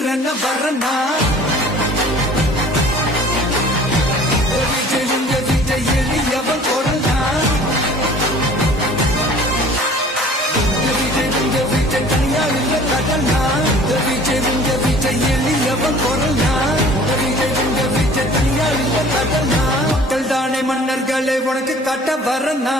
வீரன வரனா விஜய் எளியவன் கொடனா விஜய் தனியா இல்ல கடனா விஜய் எளியவன் கொடனா விஜய் தனியா இல்ல கடனா மக்கள் தானே மன்னர்களை உனக்கு காட்ட வரனா